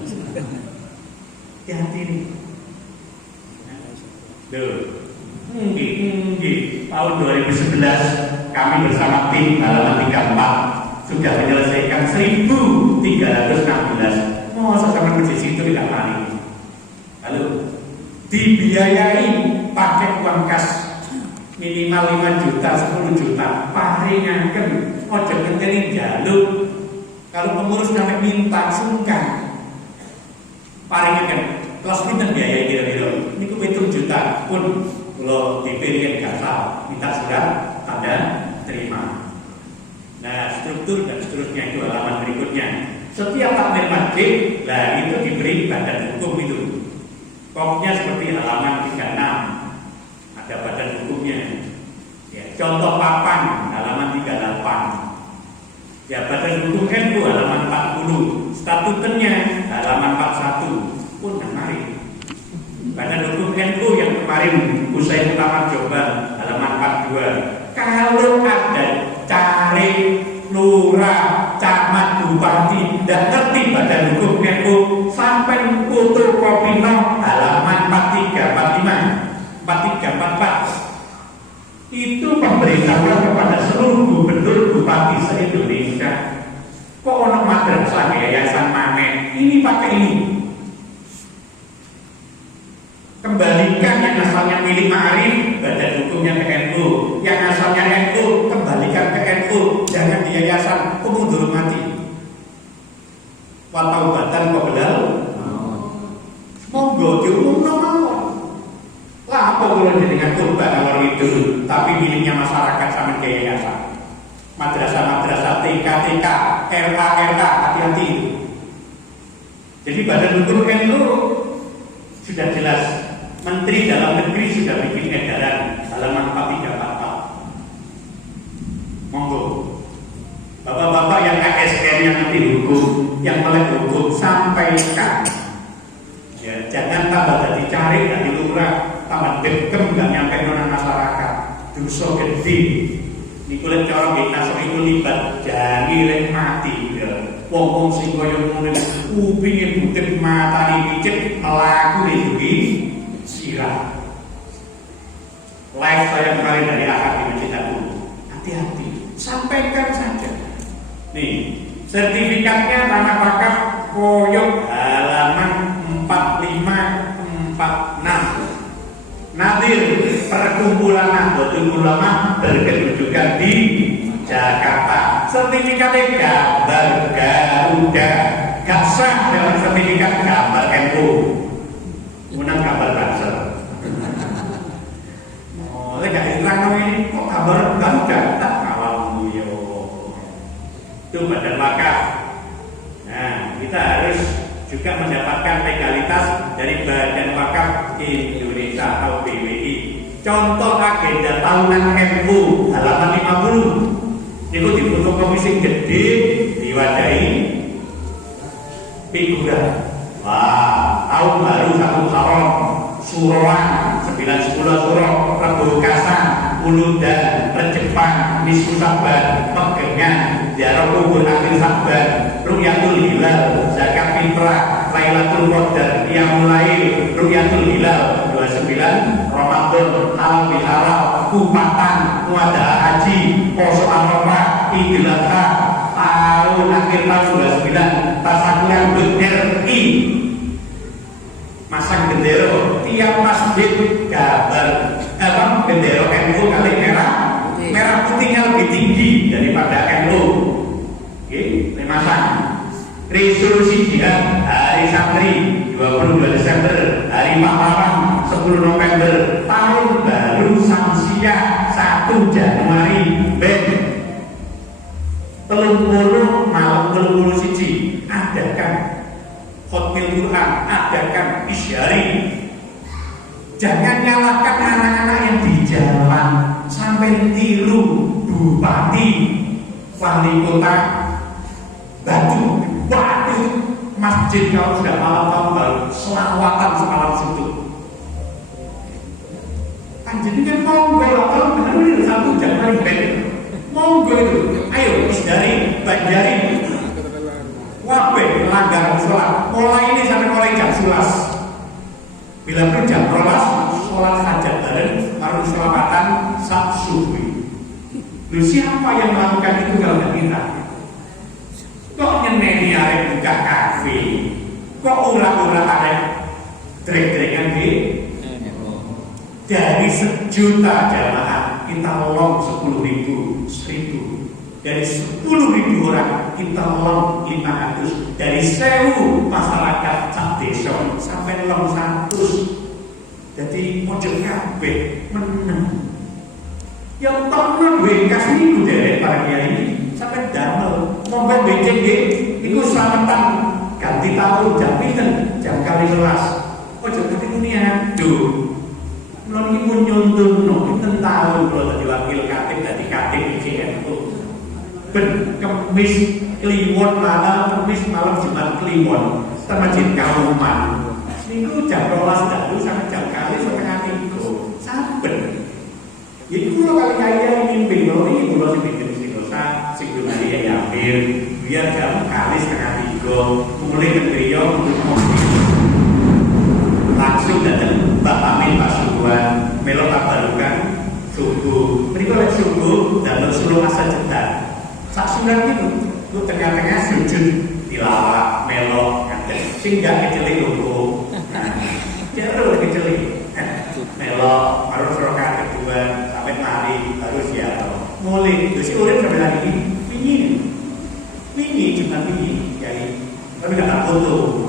Hati-hati nih. Tahun 2011 kami bersama tim halaman 34 sudah menyelesaikan 1.316. Masa sama di situ tidak panik. Lalu dibiayai pakai uang kas minimal 5 juta, 10 juta. Paringaken ojo ngenteni jaluk. Kalau pengurus sampai minta sungkan. Paringaken kelas pinten biaya kira-kira. Niku 7 juta pun kalau dipilih gasal minta surat tanda terima. Nah struktur dan seterusnya itu halaman berikutnya. Setiap takmir masjid, lah itu diberi badan hukum itu. Pokoknya seperti halaman 36 ada badan hukumnya. Ya, contoh papan halaman 38. Ya badan hukum NU halaman 40. Statutennya halaman 41 pun menarik. Badan hukum NU yang kemarin usai utama coba halaman 42. Kalau ada caleg, lurah, camat, bupati tidak ngerti badan hukum NU sampai fotokopi halaman 43, 45, 43, 44 itu pemberitahuan kepada seluruh gubernur bupati se-Indonesia. yayasan Mamet, ini pakai ini. Kembalikan yang asalnya milik Ma'arif, badan hukumnya ke NU. Yang asalnya NU, kembalikan ke NU. Jangan di yayasan, pemundur mati. Wataubatan kobelal monggo diumumno mawon. Lah apa kula jenengan kurban alor itu, tapi miliknya masyarakat sama ke yayasan. Madrasah-madrasah TK, RA, hati-hati. Jadi badan hukum NU sudah jelas. Menteri Dalam Negeri sudah bikin edaran halaman 434. Monggo, bapak-bapak yang ASN yang nanti hukum, yang melek hukum, sampaikan. Ya, jangan tambah jadi cari dari lurah, tambah dekem nggak nyampe nona masyarakat. Dosa gede. Ini kulit cara kita itu libat jangan mati. Wong-wong sing koyo ngono kupinge butek matane picit melaku iki sirah. Live saya kemarin dari akad di Masjid Agung. Hati-hati, sampaikan saja. Nih, sertifikatnya tanah wakaf koyok halaman 4546. Nadir perkumpulan Nahdlatul Ulama berkedudukan di Jakarta. Sertifikatnya gambar Garuda, gak sah dalam sertifikat gambar NU. Menang gambar Banser. Oh, gak diterang ini kok gambar Garuda? Tak kawan yo. Itu badan wakaf. Nah, kita harus juga mendapatkan legalitas dari Badan Wakaf Indonesia atau BWI. Contoh agenda tahunan NU halaman 50. Itu di fotokopi gede diwadahi figuran. Wah, tahun baru 1 Muharram, Suroan 9-10 Suro, Rebo Kasan, Uludan, Rejepan, Nisfu Saban, Pegengan, Ziarah Kubur akhir Saban, Rukyatul Hilal, Zakat Fitrah, Lailatul Qadar, Qiyamul Lail, Rukyatul Hilal 29, Ramadan, Halal Bihalal, Kupatan, Muadah Haji, Poso Arafah, Idul Adha, tahun akhir tahun 29, Tasakuran RI, masang bendera tiap masjid gambar bendera NU kali merah putihnya lebih tinggi daripada NU. Oke, masang resolusi jihad hari santri 22 Desember, hari pahlawan 10 November, tahun baru Samsiah 1 Januari telung puluh malam telung puluh siji adakan khotmil Quran, adakan isyari. Jangan nyalakan anak-anak yang di jalan sampai tiru bupati, wali kota Batu, masjid kalau sudah malam tahun baru selawatan semalam situ. Kan jadi kan monggo kalau benar-benar 1 Januari monggo itu, ayo isyari, banjari. Wabe melanggar sholat. Mulai ini sampai mulai jam 11. Bila perlu jam 12 sholat hajat bareng, baru selawatan saat subuh. Lu siapa yang melakukan itu kalau tidak kita? Kok nyeneni arek buka kafe? Kok ulah-ulah arek drek-drekan di? Dari 1 juta jamaah kita lolong 10.000, 1.000. Dari 10.000 orang kita lolong 500. Dari 1.000 masyarakat sak desa sampai lolong 100. Jadi model kabeh menang. Yang temen duwe kas niku derek para kiai sampai damel ngomong becek nggih niku slametan ganti tahun jam pinten jam 12. Ojo ganti dunia. Duh. Kula niki pun nyunturno pinten tahun kula dadi wakil katib dadi katib ICNU. Ben Kemis Kliwon Kemis malam Jumat Kliwon ten Masjid Kauman. Niku jam 12 dahulu sampai jam kali setengah 3. Saben. Jadi kula kali kaya mimpi kula iki kula sing bikin dosa sing dunari ya hampir biar jam kali setengah 3 mulai ngriyo untuk langsung datang Mbak Amin Pasuruan melo kabarukan subuh. Mriko lek subuh dan seluruh asa cedak. Sak surat itu tengah-tengah sujud di tilawah melok sing gak kecelik lho. Nah, jero kecelik. Melok baru rakaat kedua sampai mari baru siap. Mulai terus urip sampai lagi wingi cuma wingi jadi tapi enggak foto.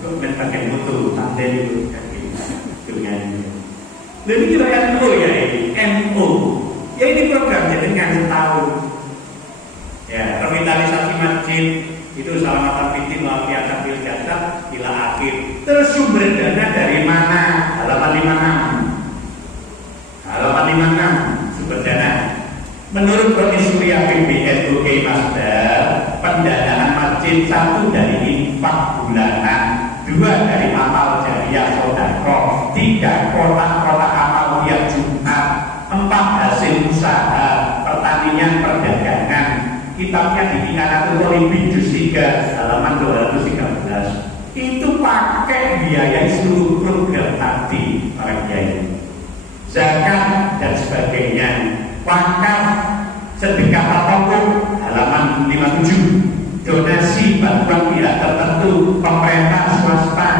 Kok main pakai foto santai dulu kan dengan. Lebih kita NU ya ini NU. Ya ini programnya dengan setahun. Ya, revitalisasi masjid itu Salamatan Fitin Wafiatan Biljata ila akhir. Terus sumber dana dari mana? Halaman 56. Halaman 56 sumber dana. Menurut Prodi Surya PBN UK Masdar, pendanaan masjid 1 dari infak bulanan, 2 dari amal jariah sedekah, 3 kotak-kotak amal tiap Jumat, 4 hasil usaha pertanian perdagangan. Kitabnya di Kianatul Olimpik juz 3 halaman 213. Itu pakai biaya seluruh program tadi para kiai. Zakat dan sebagainya. Wakaf, sedekah tatawuf halaman 57. Donasi bantuan pihak tertentu pemerintah swasta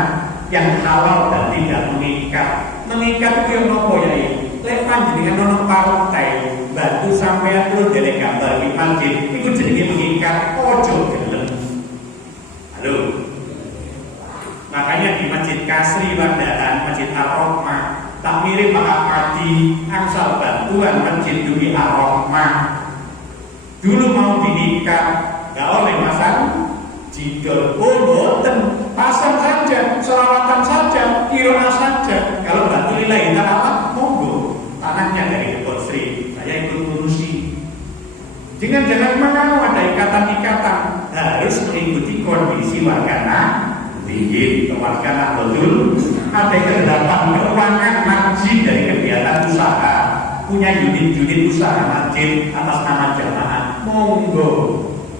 yang halal dan tidak mengikat. Mengikat itu yang nopo ya ini. Lek panjenengan ono partai bantu sampean terus dari gambar di masjid itu jenenge mengikat ojo gelem. Halo. Makanya di Masjid Kasri Wandaan, Masjid Ar-Rahmah, tak mirip Pak Padi angsal bantuan Masjid Duri Ar-Rahmah. Dulu mau diikat, gak oleh masang jidol. Oh boten, pasang saja, selawatan saja, kirona saja. Kalau bantu lillahi ta'ala, monggo. Tanahnya dari Depot Sri, saya ikut urusi. Jangan mau ada ikatan-ikatan, harus mengikuti kondisi warga tinggi, warga betul. Ada terdapat keuangan margin dari kegiatan usaha, punya unit-unit usaha masjid atas nama jamaah, monggo.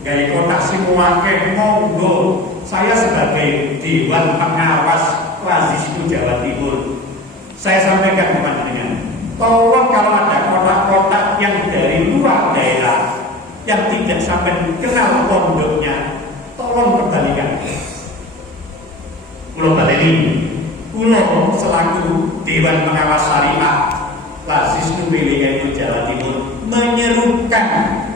Gaya kotak semua ke monggo. Saya sebagai Dewan Pengawas Lazisku Jawa Timur, saya sampaikan kepada dengan tolong kalau ada kotak-kotak yang dari luar daerah yang tidak sampai kenal pondoknya, tolong kembalikan. Pulau Baleni, Pulau selaku Dewan Pengawas Syariah Lazisku PLN Jawa Timur menyerukan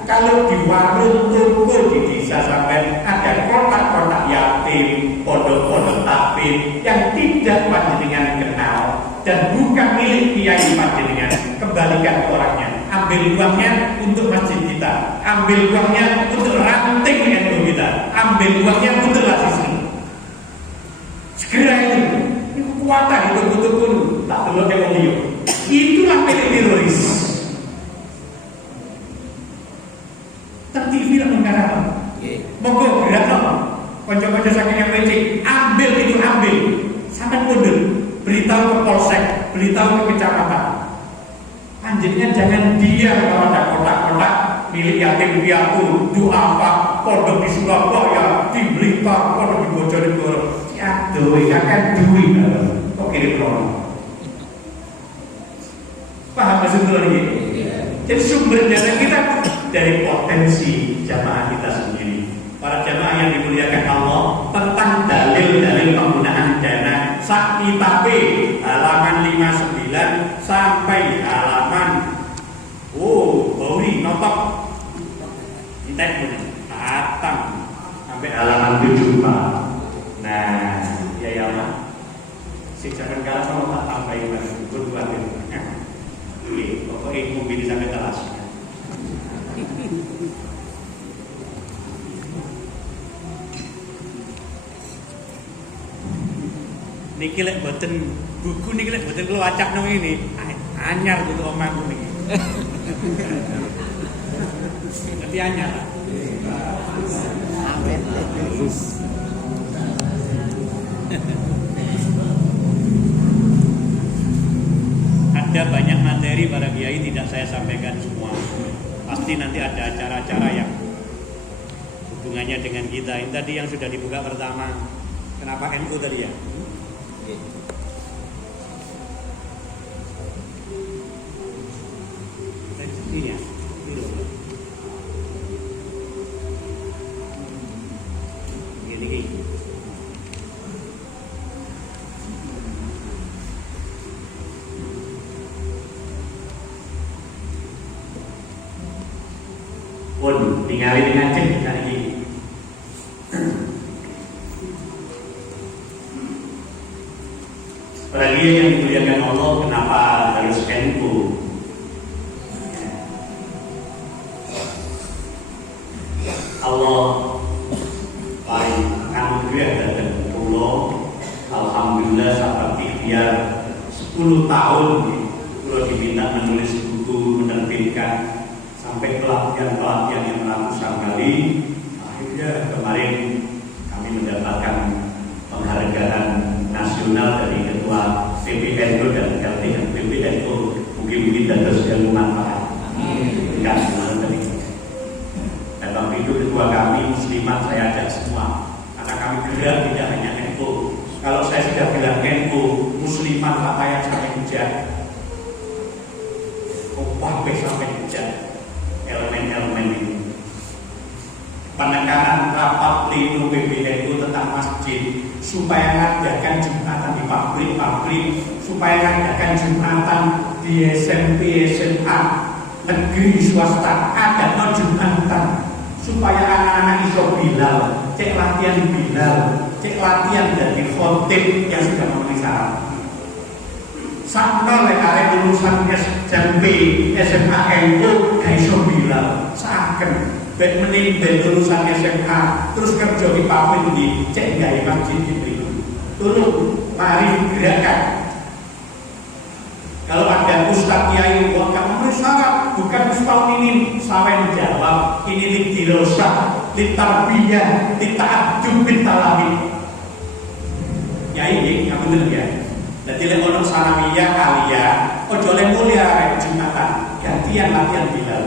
kalau di warung toko di desa sampai ada kotak-kotak yatim, pondok-pondok takfir yang tidak panjenengan kenal dan bukan milik kiai panjenengan, kembalikan ke orangnya. Ambil uangnya untuk masjid kita, ambil uangnya untuk ranting NU kita, ambil uangnya untuk Lazisku. Segera itu kekuatan itu betul-betul tak perlu demonio. Itulah milik teroris. TV lah mengatakan, monggo gerak dong, konco-konco saking yang becik, ambil itu ambil, sampai mundur, beritahu ke polsek, beritahu ke kecamatan. Anjirnya jangan diam kalau ada kotak-kotak milik yatim piatu, duafa, pondok di Surabaya, di Blitar, pondok di Bojonegoro. Aduh, akan duit, kok kirim orang? Paham maksudnya ini? Jadi sumber dana kita dari potensi jamaah kita sendiri. Para jamaah yang dimuliakan Allah, tentang dalil-dalil penggunaan dana sak kitabe halaman 59 sampai halaman Bauri notok entek punya datang sampai halaman 74. Nah, ya Allah. Si jangan kalah kalau tak tambahin lagi buat Oke, pokoknya mobil sampai kelas. Niki lek boten buku niki lek boten kula wacakno ini anyar kudu omahku niki. Ngerti anyar. Amin. Ada banyak materi para kiai tidak saya sampaikan semua. Pasti nanti ada acara-acara yang hubungannya dengan kita. Ini tadi yang sudah dibuka pertama. Kenapa NU tadi ya? Iya. Pun ningali dengan cek tadi. Apalagi yang dimuliakan Allah, kenapa harus NU? Allah paling anugerah dan Allah, alhamdulillah sahabat ikhtiar 10 tahun kalau diminta menulis buku, menerbitkan sampai pelatihan-pelatihan yang ratusan kali. Akhirnya kemarin kami mendapatkan penghargaan nasional dari Ketua PBNU dan LTN PBNU. Mungkin dan terus yang bermanfaat. Dan waktu itu ketua kami muslimat saya ajak semua, karena kami gerak tidak hanya NU. Kalau saya sudah bilang NU, muslimat apa yang sampai hujat, sampai hujat elemen-elemen ini. Penekanan rapat pleno PBNU tentang masjid, supaya mengadakan jumatan di pabrik-pabrik, supaya mengadakan jumatan di SMP, SMA, negeri swasta, ada no jumatan, supaya anak-anak iso bilal, cek latihan bilal, cek latihan dari khotib yang sudah memenuhi syarat. Sampai arek lulusan SMP, SMA, NU, iso bilal, saken. Baik menimbel lulusan SMA terus kerja di pabrik di cek gaya masjid itu. Tolong mari gerakan. Kalau ada ustaz kiai buat kamu syarat, bukan ustaz ini sawen jawab ini dirosak, ditarbiyah, dita'adub bitalami. Ya ini kamu bener ya. Jadi lek ono sanawiyah kalian, ojo le mulia Jumatan, gantian latihan bilal.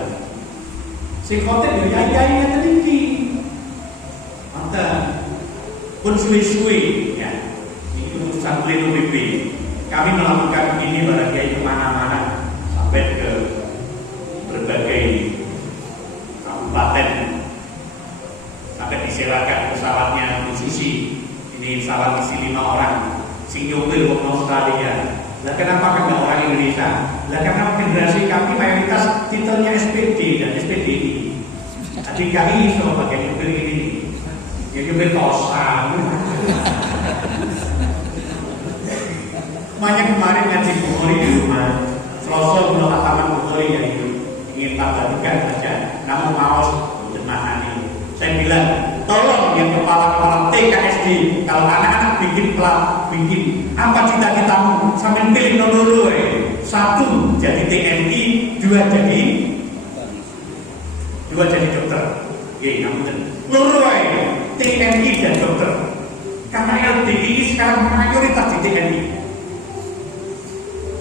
Si khotib ya yai teliti. Maka pun suwi-suwi ya. Ini urusan pleno PP. Kami melakukan ini barangkali kemana-mana sampai ke berbagai kabupaten, sampai diserahkan pesawatnya khususi. Ini pesawat isi 5 orang. Sing nyopir wong Australia. Lah kenapa kan orang Indonesia? Lah karena generasi kami mayoritas titelnya SPD dan SPDI. Jadi kami iso pakai nyopir ini. Ya nyopir kosan. Makanya kemarin ngaji Bukhari di rumah, Selasa belum hataman Bukhari ya itu ingin tambahkan saja. Namun maos jemaah ini. Saya bilang, tolong yang kepala-kepala TKSD, kalau anak-anak bikin apa cita-citamu sampai pilih nomor 2. 1 jadi TNI, 2 jadi dokter. Oke, kamu loro TNI dan dokter. Karena LDI sekarang mayoritas di TNI.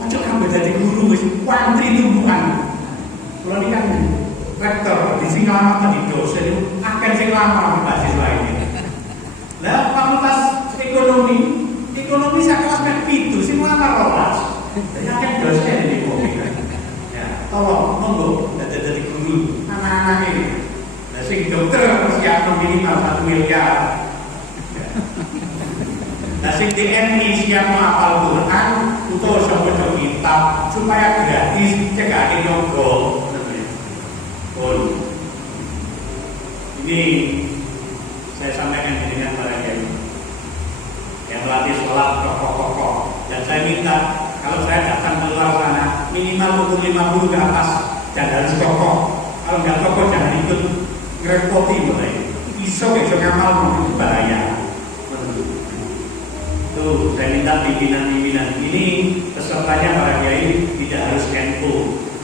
Ojo kamu jadi guru, wantri tumbuhan. Kalau ini kan rektor di sing lama tadi dosen akan sing lama basis lainnya. Lah fakultas ekonomi sak kelas mek 7 sing lama rolas. Jadi akan dosen di kopi. Ya, tolong monggo dadi guru anak-anak ini. Lah sing dokter siap minimal 1 miliar. Lah sing TNI siap hafal Quran utawa sapa kitab supaya gratis cekake nyogok. Ini saya sampaikan dengan para yang melatih sholat pokok-pokok, dan saya minta kalau saya datang keluar sana minimal umur 50 ke atas dan harus kokoh. Kalau nggak kokoh jangan ikut ngerepoti mulai. Iso ngamal itu bahaya. Tuh saya minta pimpinan-pimpinan ini pesertanya para kiai tidak harus NU,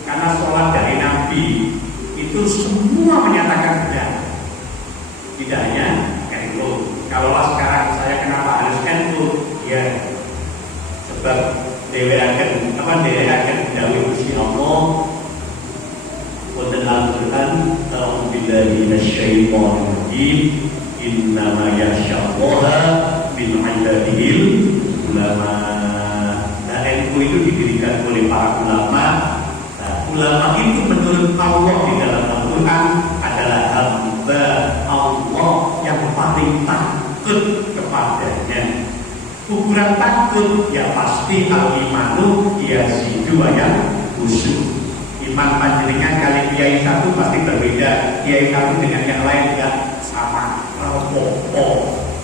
karena sholat dari Nabi itu semua menyatakan benar. Tidak hanya NU. Kalau sekarang saya kenapa harus NU? Ya sebab dewe akan dawuh Gusti Allah wonten Al-Qur'an a'udzubillahi minasyaitonir rajim innama yasyaqaha min 'ibadihil ulama. Nah, NU itu didirikan oleh para ulama. Ulama itu menurut Allah di dalam Al-Quran adalah hamba Allah yang paling takut kepadanya. Ukuran takut ya pasti al-imanu yazidu wa yanqusu. iman panjenengan kali kiai satu pasti berbeda, kiai satu dengan yang lain tidak sama.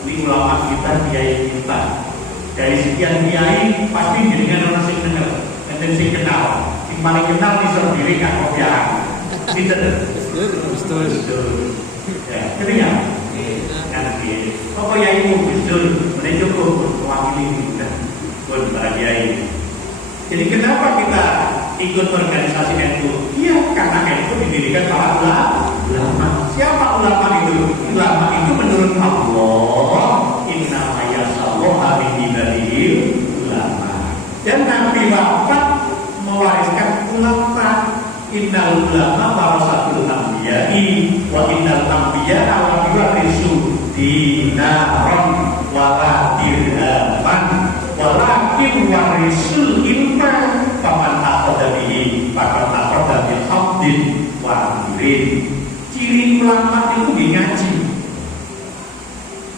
Ini ulama kita, kiai kita. Dari sekian kiai pasti jenengan orang sing kenal, dan sing kenal. Sing paling kenal di sendiri kan kopiah. Tidak. Betul. Ya, ketika nanti, apa yang ibu betul, mereka cukup mewakili kita, pun para kiai. Jadi kenapa kita ikut organisasi NU? Iya, karena NU didirikan para ulama. Siapa ulama itu? Ulama itu menurut Allah, innama yasallahu min ibadil ulama. Dan Nabi wafat mewariskan ulama. Innal ulama warasatul anbiya'i wa innal anbiya'a wa yuwarisu dinaran wala dirhaman walakin warisul ilma faman akhadha bihi faqad akhadha bil hamdin wa amrin. Ciri ulama itu ngaji,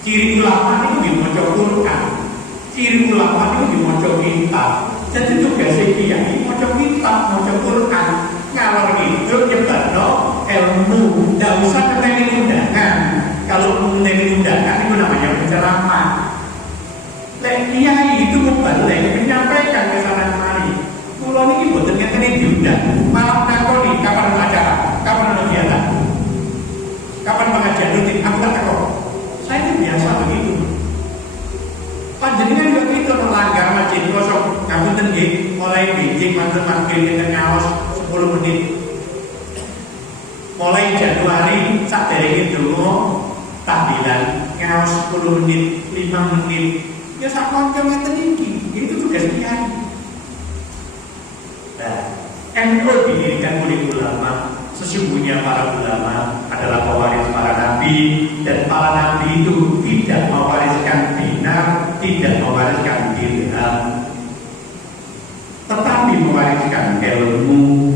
ciri ulama itu dimaca Quran, ciri ulama itu dimaca kitab. Jadi tugas kiai maca kitab, maca Quran. Kalau itu nyebabno ilmu, tidak usah ketemu undangan. Kalau ketemu undangan itu namanya penceramah. Kiai itu membalik, menyampaikan ke sana kemari. Kulo niki mboten ngeten diundang, malah nakoni kapan acara, kapan kegiatan, kapan pengajian rutin, aku tak takut. Saya itu biasa begitu. Panjenengan juga itu melanggar masjid kosong, ngapunten nggih, mulai bijing manten mampir kita ngaos 10 menit. Mulai Januari saderenge donga tahlilan ngaos 10 menit, 5 menit. Ya sak kanca ngeten iki. Itu tugas kiai. Nah, NU didirikan oleh ulama. Sesungguhnya para ulama adalah pewaris para nabi, dan para nabi itu tidak mewariskan dinar, tidak mewariskan dirham, tetapi mewariskan ilmu,